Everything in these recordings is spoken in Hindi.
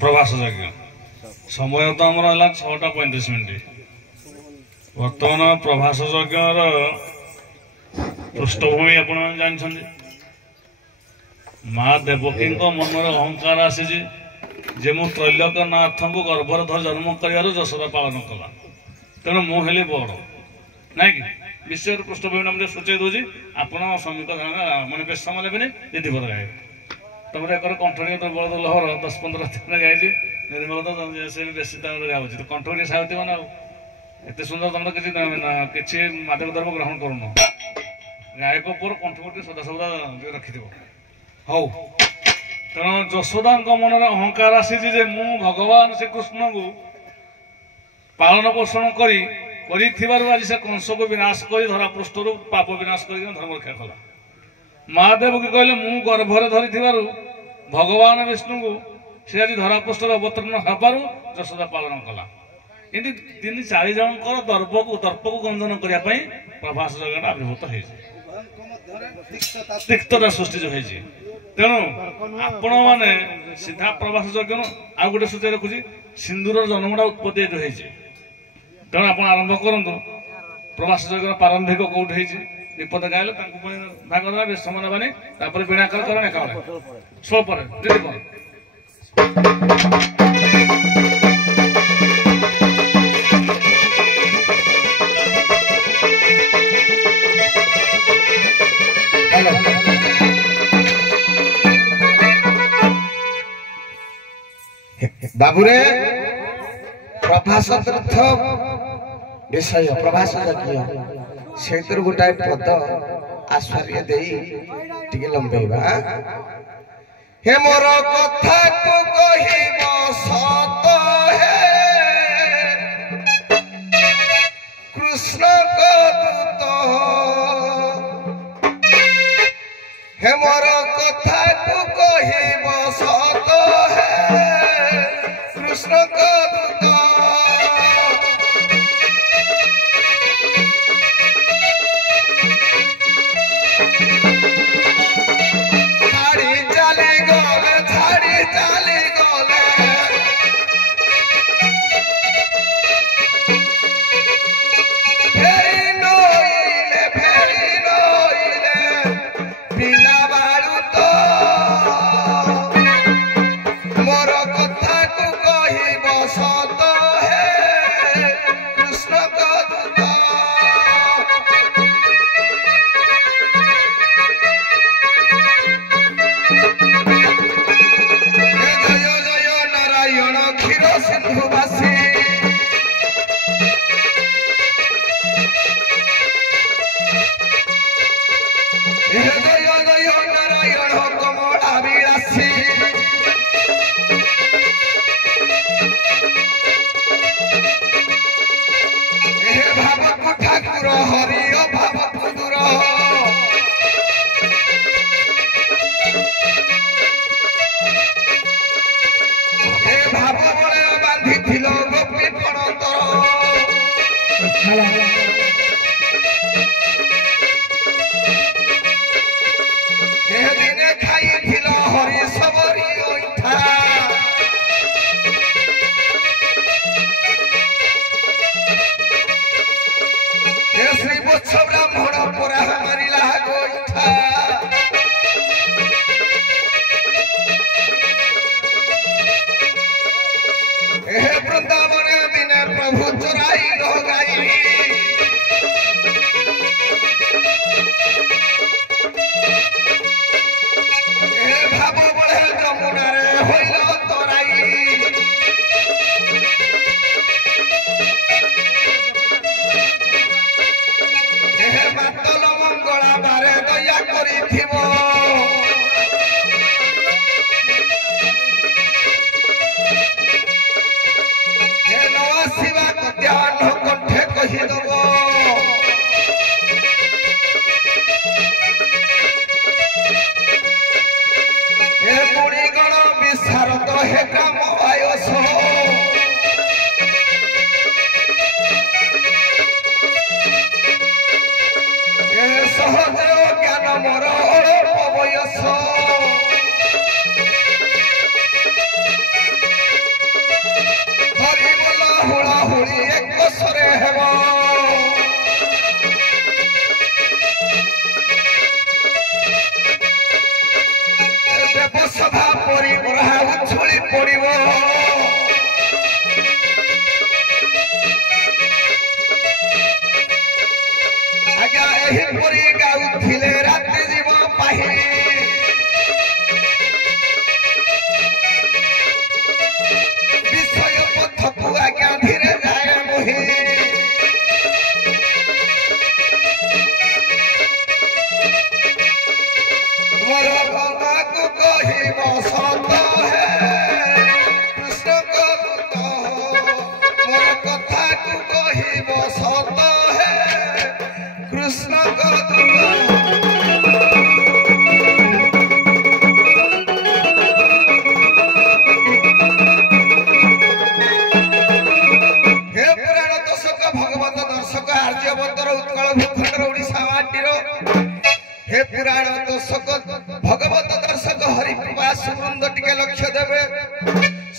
प्रवास यज्ञ समय तो आम है 6:35 बर्तमान प्रभास यज्ञर पृष्ठभूमि आप जानते माँ देवकी मन में अहंकार आसी जे मु त्रैलोक्यनाथ को गर्भर धर जन्म कर जशोदा पालन कला तेणु मुझे बड़ ना कि विषय पृष्ठभूमि मुझे सूचय दूसरी आपण श्रमिक मैंने बेस समय लेकिन दीदी पर गाय तुम एक कंठनी तो बड़ लहर 10-15 दिन गाई निर्मल तो से बेसी गाँव तो कंठनी साहित्य ना एत सुंदर तुम किसी मादक द्रव्य ग्रहण करूनो गायक पुर कंठ सदा सदा रखिथ हौ तेणु यशोदा मन में अहंकार आसी मु भगवान श्रीकृष्ण को पालन पोषण कर आज से कंस को विनाश कर धरापृष्ठ पाप विनाश कर धर्म रक्षा कला महादेव की कहले मु गर्भर धरी भगवान विष्णु को सी आज धरापृष्ठ अवतीर्ण होबार यशोदा पालन कला एमती 3-4 जन दर्प को गंजन करने प्रभास जगह आविर्भूत तिक्तता सृष्टि जो है तेणु आपण मैंने सीधा प्रभास यज्ञ आ गए सूचय रखुची सिंदूर जन्मटा उत्पत्ति जो है तेणु आप आरंभ करूँ प्रभास यज्ञ प्रारंभिक कौट विपद गाइले भाग देवा बेस समय नानी बीणाकर करें एका स्व बाबुरे प्रभास तीर्थ विषय प्रभास यज्ञ से गोटाए पद आश्चर्य दे लंबेबा हे मोर कथा को कहिब सत है कृष्ण को दूत हे मोर कथा को कहिब सत है कृष्ण को दूत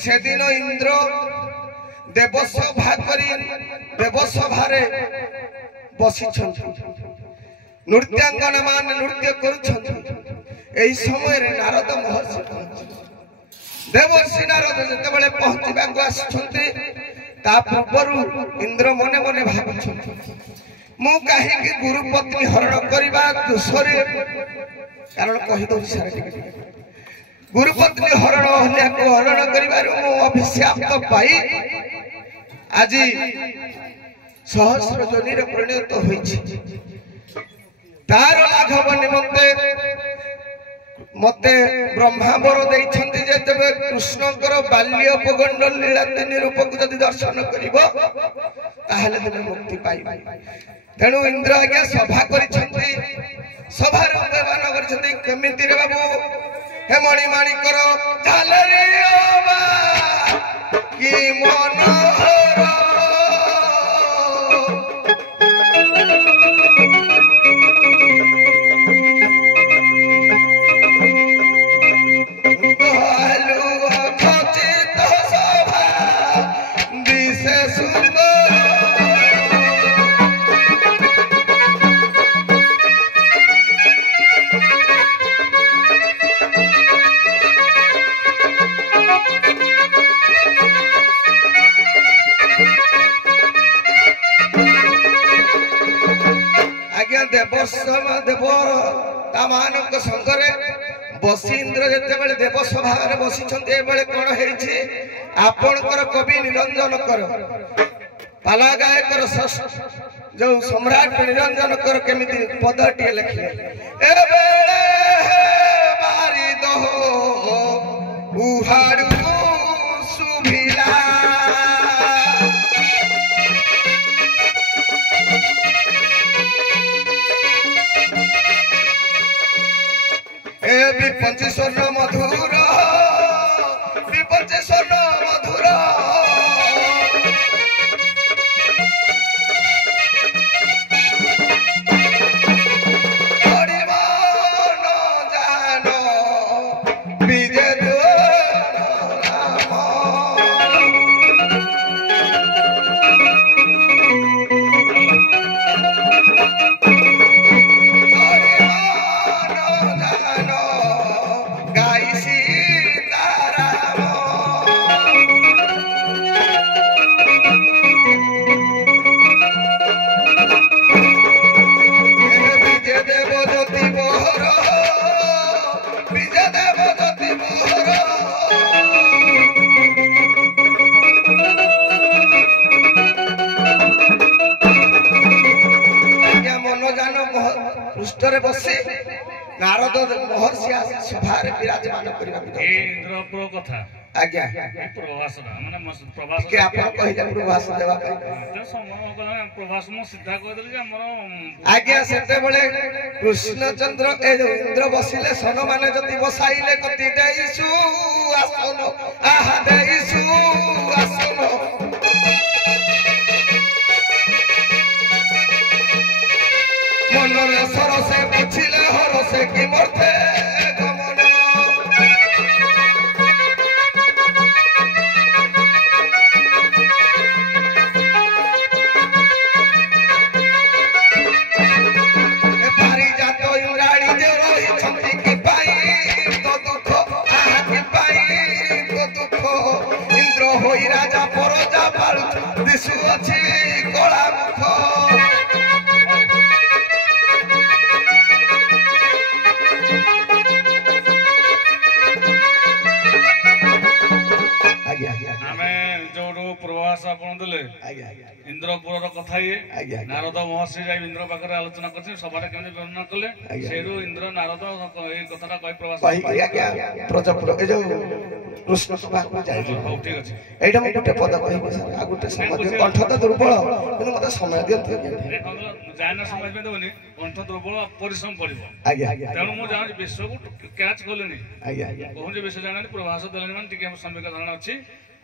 সেদিন ইন্দ্র দেবসভা করি দেবসভারে বসিছন্তি নৃত্যাঙ্গনা মানে নৃত্য করুছন্তি এই সময় নারদ মহর্ষি দেবর্ষি নারদ যেতবে পৌঁছবাকে আসুছন্তি তা পূର୍ବରୁ ইন্দ্র মনে মনে ভাবুছন্তি মু কাহিকি গুরুপত্নী হରଣ କରିବା ଦୋଷରେ କାରଣ କହିଦଉଛି ସାରା ଟିକେ ଗୁରୁପତ୍ନୀ ହରଣ କରିବାରୁ ମୁଁ ଅଭିଶାପ୍ତ ପାଇ ଆଜି ସହସ୍ର ଯୋନିରେ ପରିଣତ ହୋଇଛି ତାର ଲାଘବ ନିମନ୍ତେ ମତେ ବ୍ରହ୍ମା ବର ଦେଇଛନ୍ତି ଯେ ତେବେ କୃଷ୍ଣଙ୍କର ବାଲ୍ୟ ପଗଣ୍ଡ ଲୀଳାଦିନୀ ରୂପକୁ ଯଦି ଦର୍ଶନ କରିବ ତାହେଲେ ତୁମେ ମୁକ୍ତି ପାଇବ ତେଣୁ ଇନ୍ଦ୍ର ଆଜ୍ଞା ସଭା କରିଛନ୍ତି ସଭାରେ ଉଦ୍ଭାବନ କରିଛନ୍ତି କେମିତିରେ ବାବୁ हे मणि माणिकर झालरे ओबा की मनोहर देवर तामानक संगरे बसी इंद्र जेतेबेले देव सभारे बसिछन्ते एबेले कोन हेछि आपनकर कवि निरंजन कर पाला गायकर जो सम्राट निरंजन कर केमिति पदटी लिखले एबेले बारी दहो उहाडू सुभिला विपंचे स्वर्ण मधुर विपंचे स्वर्ण मधुर बसे नारद महर्षि सभारे विराजमान करबा इंद्र प्रो कथा आज्ञा प्रभास माने प्रभास के आपण कहिला प्रभास देबा तो समम प्रभास मु सीधा कह देली जे हमर आज्ञा सेते बेले कृष्णचंद्र ए इंद्र बसिले सन माने जति बसाइले कति देइसु आसन आहा देइसु आसन मनरे सरसे पुछिले हरसे कि मर्थे गमन पारिजात इंद्राणी जे रहिछन्ति कि पाई तो दुख आहा कि पाई तो दुख इंद्र होई राजा परजा पालु दिसु अछि कला मुख इंद्रपुर कथा ये नारद महर्षि जाई इंद्र पाखरे आलोचना करछि सभारे केमने वर्णन कले सेरु इंद्र नारद ए कथाटा कहि प्रवास प्रजापुर ए जो कृष्ण सभा को जाय हो ठीक अछि एटा म गुटे पद कहि सर आ गुटे समाज कंठ त दुर्बल किंतु मते समय दियंतु जायना समय में दोनी कंठ दुर्बल परिश्रम पड़िबो तेणु मु जान विश्व को कैच करलेनी कहूं जे विश्व जानानी प्रवास देलेनी मान टिके समय का धारणा अछि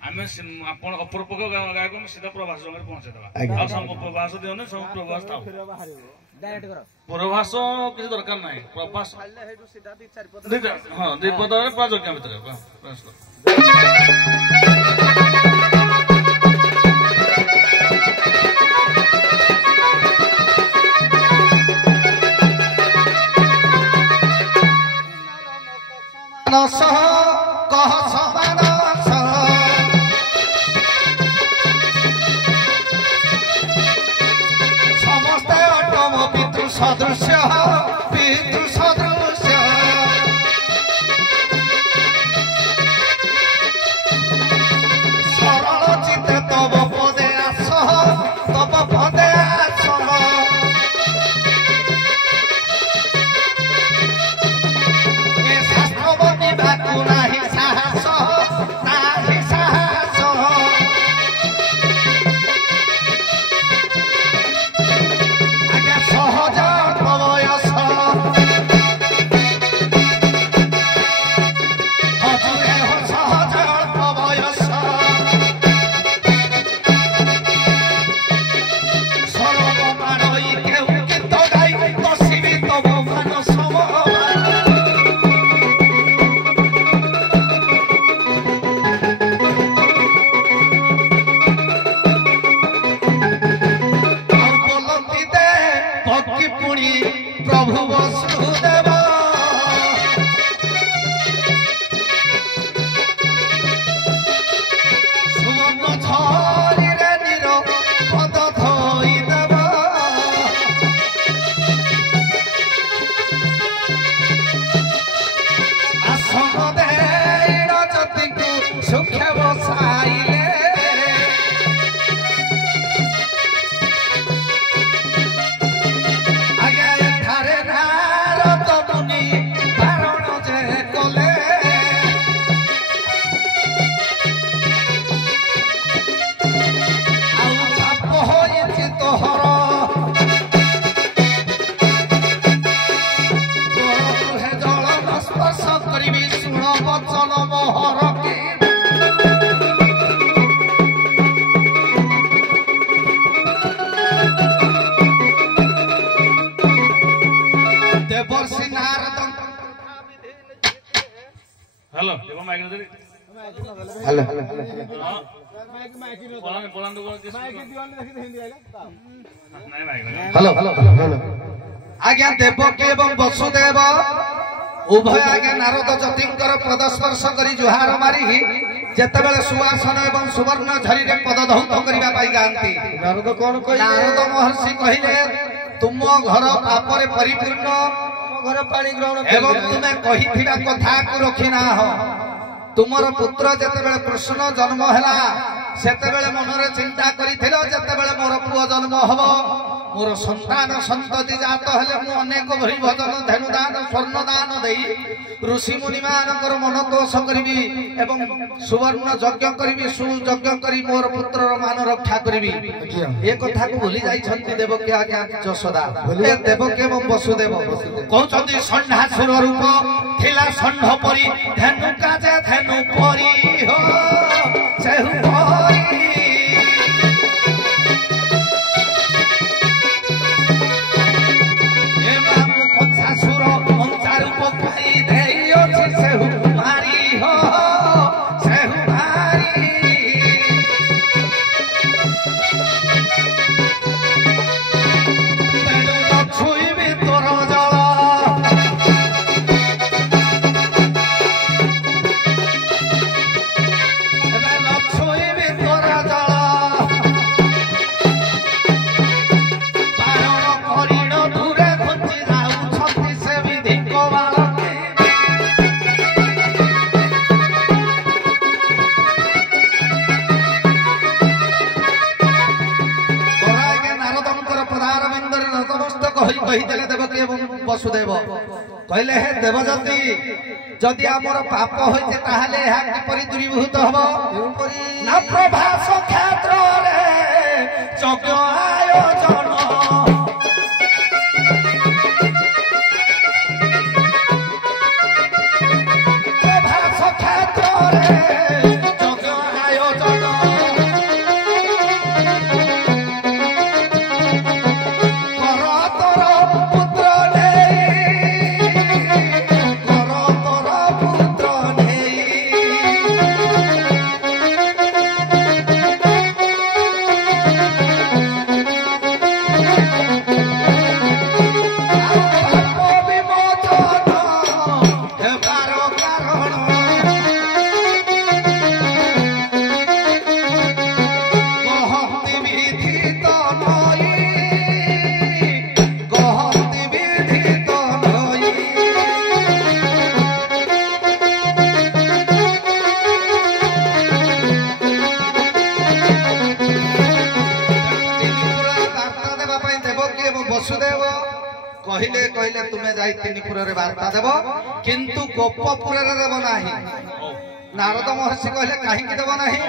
आमे आपण अपरपक गायक में सीधा प्रभास जंगल पहुंचे देबा आ सब प्रभास दियोने सब प्रभास था डायरेक्ट करो प्रभास किछ दरकार नाही प्रभास हां 2 पद 5 वाक्य भीतर प्रयास करो सदृश्य पितृ सदृश्य सरल चित तब पदे आस तब पदे आसन ए शास्त्र बनिबाकु नाही साहस नाही साहस आज्ञा सहज बयस हजुरे हो सहज बयस सरब मानई केहू गीत गाई बसिबी तब मान सममान बोलती दे भक्ति पुणी प्रभु वसुदेव सुवर्ण झरी रे नीर पद धोई देव आसन देई रजतीକୁ ସୁଖେ ବସାଇଲେ आज्ञा एठारे नारद मुनि बारण जे कले ଆଉ ପାପ ହୋଇଛି ତୋହର ତୋର ଗୃହେ ଜଳ ନ ସ୍ପର୍ଶ କରିବି ଶୁଣ ବଚନ ମୋହର କି देवर्षि नारद हेलो देखो माइक दे हेलो बोलान बोलान दो माइक दिवान देखि हिंदी आइला नहीं माइक हेलो हेलो हेलो आज्ञा देवकी एवं वसुदेव उभय आज्ञा नारद जतिंकर पदस्पर्श करी जुहार मारी जेतेबेले सुवासन एवं सुवर्ण झरी रे पद धौत करिबा पाई गांती नारद कोन कहिले नारद महर्षि कहिले तुम घर पापरे परिपूर्ण घर पानी ग्रहण एवं तुमे कहिथिबा कथा को रखिना हो तुमर पुत्र जेतेबेले कृष्ण जन्म हला सेतेबेले मनरे चिंता करिथिलो जेतेबेले मोर पुओ जन्म हबो मोर संतान संतति जात हेले मु अनेक भरी भजन धेनु दान स्वर्ण दान देई ऋषि मुनि मानकर मन तोष करबी एवं सुवर्ण यज्ञ करबी सुयज्ञ करी मोर पुत्रर मान रक्षा करबी ए कथा को भूली जाई छंती देवकी आज्ञा जशोदा ए देवकी एवं वसुदेव कहउछंती षण्ढासुर रूप थिला षण्ढ परी धेनु काजे धेनु परी हो सेहु परी सुर अंचारू पकाई देयो सेहु मारी हो सेहु मारी तेनु न छुईबी तोर जल एबे न छुईबी तोर जल बारण करिण दूरे घुंची जाउछंती से विधि कोवाल तोरागे नारदंकर पदार बिंदरे नतमस्तक होई कहिदेले देवकी एवं वसुदेव कहले हे देवजती जदि आमर पाप होइছে ताहाले एहा किपरि दूरीभूत हबो ना प्रभास क्षेत्र रे यज्ञ आयोजन प्रभास क्षेत्र रे यज्ञ आयोजन कर तोर पुत्र कहले कहले तुम्हें जाई तिनिपुर रे वार्ता देव किंतु गोपपुर रे देव नाही नारद महर्षि कहले काहे की देव नाही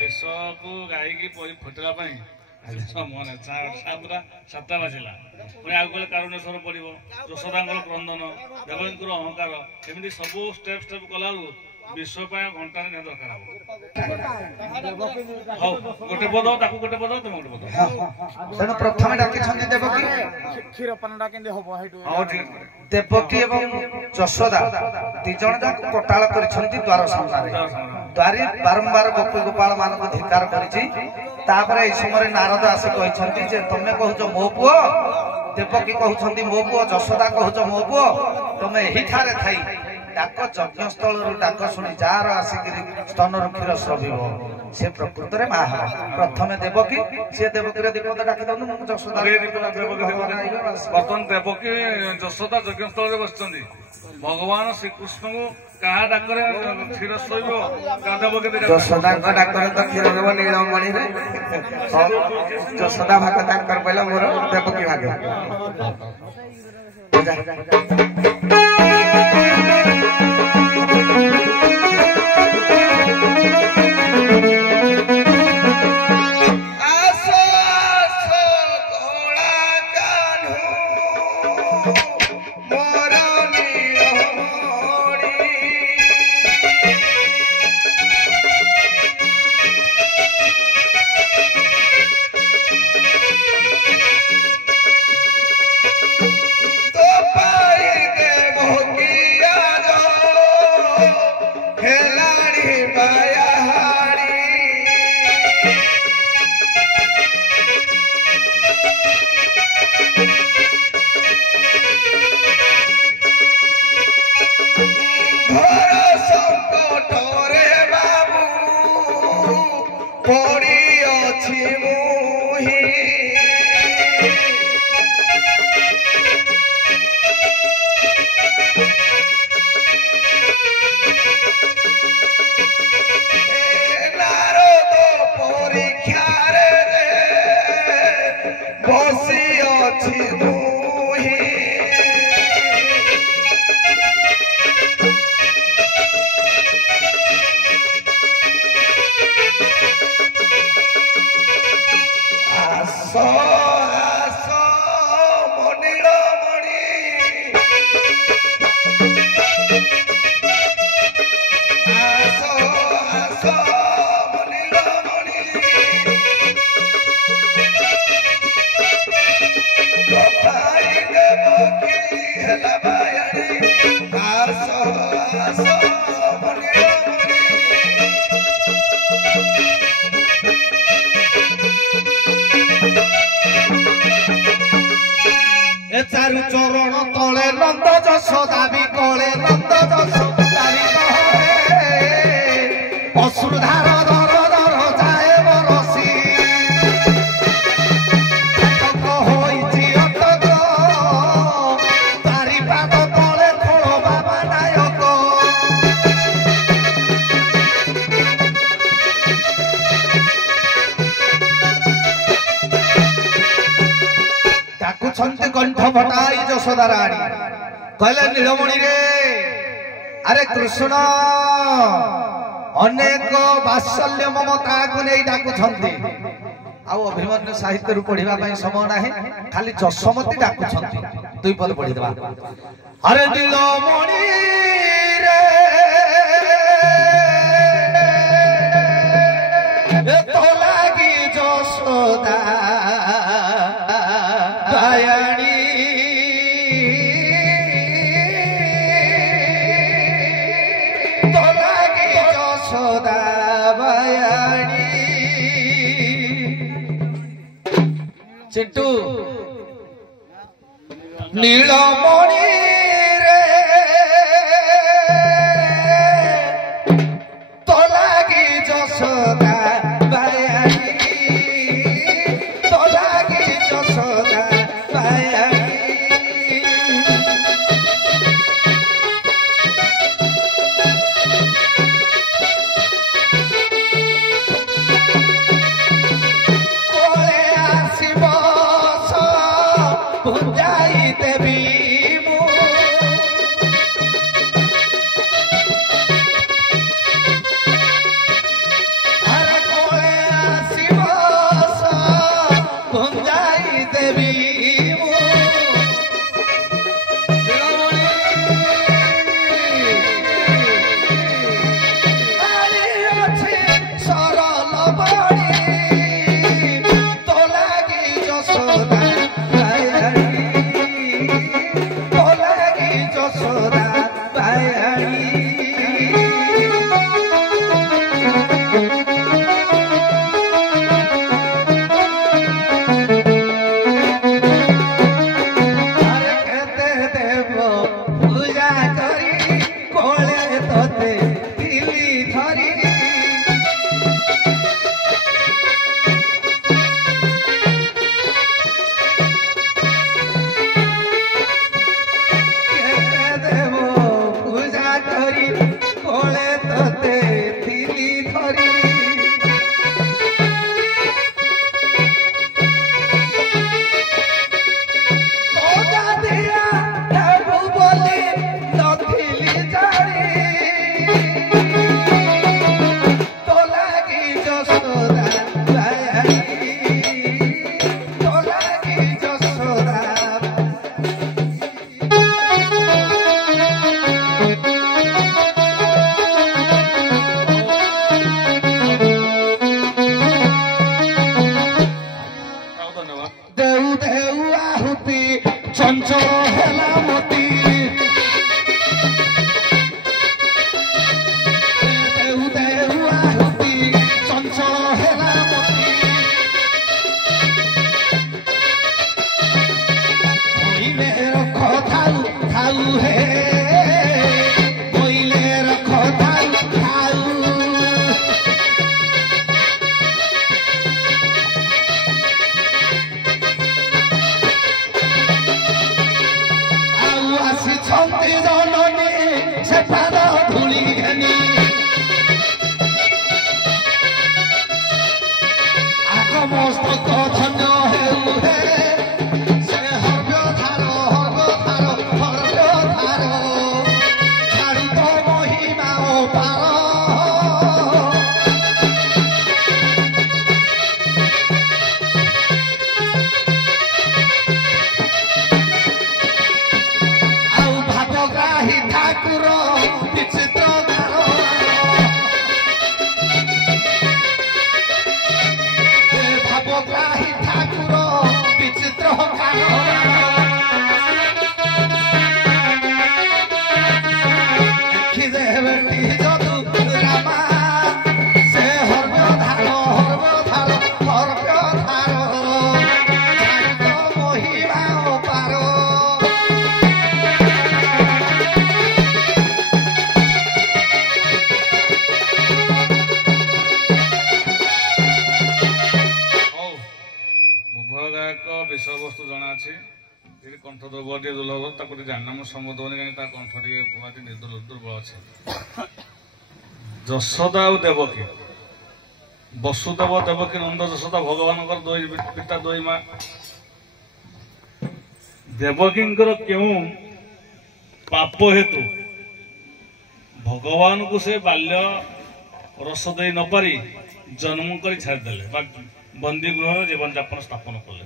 विश्वको गाई की फुटला पई मन सातटा बाजिला पुणी आगे गले कारुणेश्वर पड़ो यशोदांकर क्रंदन देवकीर अहंकार एमती सब स्टेप स्टेप कला विश्व घंटा दरकार हम गोटे पद ताकू गोटे पद तुम गोटे पद तेणु प्रथम डाकी देवकी देवकी एवं यशोदा दी जन जाक कोटाल कर द्वार सामने द्वारी बारंबार गोपी गोपाल मान धिकार कर समय नारद आसी कहते तुम्हें कहूच मो पुओ देवकी कहते मो पुओ यशोदा कहूच मो पुओ तुम यही ठारे थी डाक यज्ञस्थल डाक शुणी जार आसिक स्तन क्षीर स्रविब से प्रकृत में माँ प्रथम देवकी सी देवकी दीपद डाकी दौन यशोदा बर्तमान देवकी यशोदा यज्ञस्थल बस भगवान श्रीकृष्ण को कहा डाकरे क्षीर शोब यशोदा डाकरे तो क्षीर देव नीलमणि यशोदा भाग तांकर पहला मोर देवकी भाग चारु चरण तले नंद यशोदा भी कले नंद यशोदा अश्रुधार दर दर जाए बरसी होइछि अटक तारी पाद तले खोल बाबा नायक डाकुछन्ति कंठ फटाई यशोदा राणी कहले नीलमणि रे अरे कृष्ण अनेक वात्सल्य ममता को नहीं डाकुछन्ति आउ अभिमन्यु साहित्य रु पढ़िबा पई समय नाही खाली जसमती डाकुछन्ति दुई पद पढ़ि देबा अरे नीलमणि रे तो लागी यशोदा बायाणी तो लागी यशोदा बायाणी चिंटू नीलमणि रे तो लागी यशोदा बायाणी तो लागी यशोदा बायाणी कोले आसिब भुंजाई ବିଷୟବସ୍ତୁ ଜଣା ଅଛି ଏଠି କଣ୍ଠ ଦୁର୍ବଳ ଟିକେ ଦୁର୍ଲଭ ତାକୁ ଟିକେ ଜାଣିନା ମୁଁ ସମ୍ମତ ହଉନି କାହିଁକି ତା କଣ୍ଠ ଟିକେ ଦୁର୍ବଳ ଅଛି। ଯଶୋଦା ଆଉ ଦେବକୀ ବସୁଦେବ ଦେବକୀ ନନ୍ଦ ଯଶୋଦା ଭଗବାନଙ୍କର ଦୁଇ ପିତା ଦୁଇ ମା। ଦେବକୀଙ୍କର କେଉଁ ପାପ ହେତୁ ଭଗବାନଙ୍କୁ ସେ ବାଲ୍ୟ ରସ ଦେଇ ନ ପାରି ଜନ୍ମ କରି ଛାଡ଼ିଦେଲେ ବା ବନ୍ଦୀ ଗୃହରେ ଜୀବନଯାପନ ସ୍ଥାପନ କଲେ।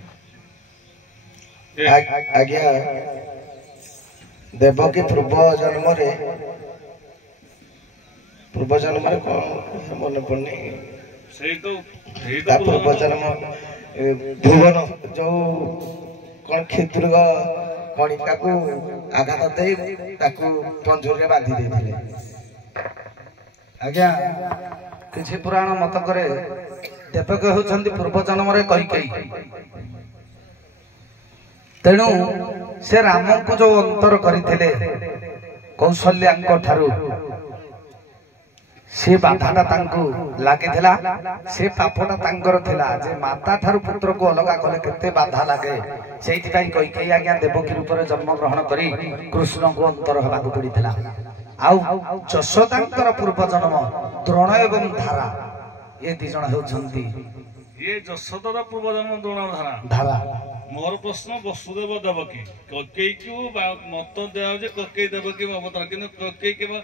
ଆଜ୍ଞା ଦେବକୀ ପୂର୍ବ ଜନ୍ମରେ କଣ ମନେ ପଡୁନି ସେଇ ତ ପୂର୍ବ ଜନ୍ମ ଭୁବନ ଯୋଉ କଣ କ୍ଷୁଦ୍ର କଣିକାକୁ ଆଘାତ ଦେଇ ତାକୁ ପଞ୍ଜୁରୀରେ ବାନ୍ଧି ଦେଇଥିଲେ। ଆଜ୍ଞା କିଛି ପୁରାଣ ମତ କରେ ଦେବକୀ ହେଉଛନ୍ତି ପୂର୍ବ ଜନ୍ମରେ କୈକେୟୀ। ତେଣୁ ସେ ରାମଙ୍କୁ ଯୋଉ ଅନ୍ତର କରିଥିଲେ କୌଶଲ୍ୟାଙ୍କ ଠାରୁ ସେ ବାଧାଟା ତାଙ୍କୁ ଲାଗିଥିଲା। ସେ ପାପଟା ତାଙ୍କର ଥିଲା ଯେ ମାତା ଠାରୁ ପୁତ୍ରକୁ ଅଲଗା କଲେ କେତେ ବାଧା ଲାଗେ। ସେଇଥିପାଇଁ କୈକେୟୀ ଆଜ୍ଞା ଦେବକୀ ରୂପରେ ଜନ୍ମ ଗ୍ରହଣ କରି କୃଷ୍ଣଙ୍କୁ ଅନ୍ତର ହେବାକୁ ପଡିଥିଲା। ଆଉ ଯଶୋଦାଙ୍କର ପୂର୍ବ ଜନ୍ମ ଦ୍ରୋଣ ଏବଂ ଧାରା ଏ ଦି ଜଣ ହେଉଛନ୍ତି ଇଏ ଯଶୋଦାର ପୂର୍ବ ଜନ୍ମ ଦ୍ରୋଣ ଧାରା। ମୋର ପ୍ରଶ୍ନ ବସୁଦେବ ଦେବକୀ କୈକେୟୀକୁ ମତ ଦିଆଯାଉଛି କୈକେୟୀ ଦେବକୀ ଅବତାର କିନ୍ତୁ କୈକେୟୀ କେବଳ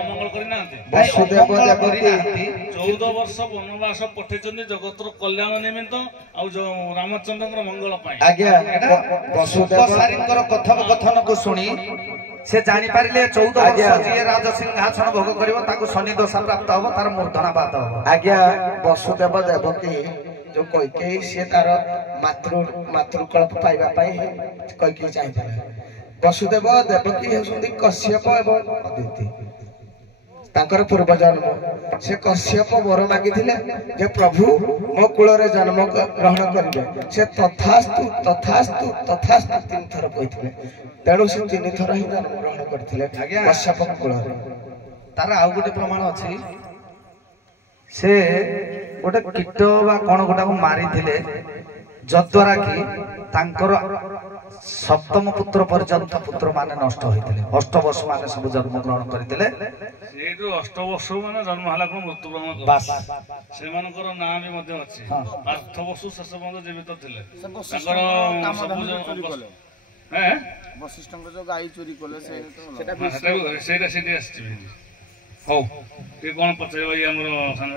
ଅମଙ୍ଗଳ କରିନାହାନ୍ତି। 14 ବର୍ଷ ବନବାସ ପଠେଇଛନ୍ତି ଜଗତର କଲ୍ୟାଣ ନିମିତ୍ତ ଆଉ ଯୋଉ ରାମଚନ୍ଦ୍ରଙ୍କର ମଙ୍ଗଳ ପାଇଁ। ଆଜ୍ଞା ବସୁଦେବଙ୍କର କଥୋପକଥନକୁ ଶୁଣି ସେ ଜାଣିପାରିଲେ 14 ବର୍ଷ ଯିଏ ରାଜ ସିଂହାସନ ଭୋଗ କରିବ ତାକୁ ଶନି ଦଶା ପ୍ରାପ୍ତ ହବ, ତାର ମୂର୍ଧନାପାତ ହବ। ଆଜ୍ଞା ବସୁଦେବ ଦେବକୀ ଯୋଉ କୈକେୟୀ ସେ ତାର ମାତୃକଳ୍ପ ପାଇବା ପାଇଁ କୈକେୟୀ ଚାହିଁଥିଲେ। ବସୁଦେବ ଦେବକୀ ହେଉଛନ୍ତି କଶ୍ୟପ ଏବଂ ଅଦିତି ତାଙ୍କର ପୂର୍ବ ଜନ୍ମ। ସେ କଶ୍ୟପ ବର ମାଗିଥିଲେ ଯେ ପ୍ରଭୁ ମୋ କୂଳରେ ଜନ୍ମ ଗ୍ରହଣ କରିବେ। ସେ ତଥାସ୍ତୁ ତଥାସ୍ତୁ ତଥାସ୍ତୁ 3 ଥର କହିଥିଲେ। ତେଣୁ ସେ 3 ଥର ହିଁ ଜନ୍ମ ଗ୍ରହଣ କରିଥିଲେ କଶ୍ୟପ କୂଳରେ। ତାର ଆଉ ଗୋଟେ ପ୍ରମାଣ ଅଛି ସେ ଗୋଟେ କୀଟ ବା କଣ ଗୋଟାକୁ ମାରିଥିଲେ ଯଦ୍ୱାରା କି ତାଙ୍କର 7ମ ପୁତ୍ର ପର୍ଯ୍ୟନ୍ତ ପୁତ୍ର ମାନେ ନଷ୍ଟ ହୋଇଥିଲେ। ଅଷ୍ଟବସୁ ମାନେ ସବୁ ଜନ୍ମ ଗ୍ରହଣ କରିଥିଲେ। ସେଇଠୁ ଅଷ୍ଟବସୁ ମାନେ ଜନ୍ମ ହେଲା କଣ ମୃତ୍ୟୁବରଣ ସେମାନଙ୍କର ନାଁ ବି ମଧ୍ୟ ଅଛି। ପାର୍ଥବସୁ ଶେଷ ପର୍ଯ୍ୟନ୍ତ ଜୀବିତ ଥିଲେ। ତାଙ୍କର ବଶିଷ୍ଠଙ୍କ ଯୋଉ ଗାଈ ଚୋରି କଲେ ସେଇଟା ସେଠି ଆସିଛି। ହଉ ଟିକେ କଣ ପଚାରିବ ଆମର ସାଙ୍ଗ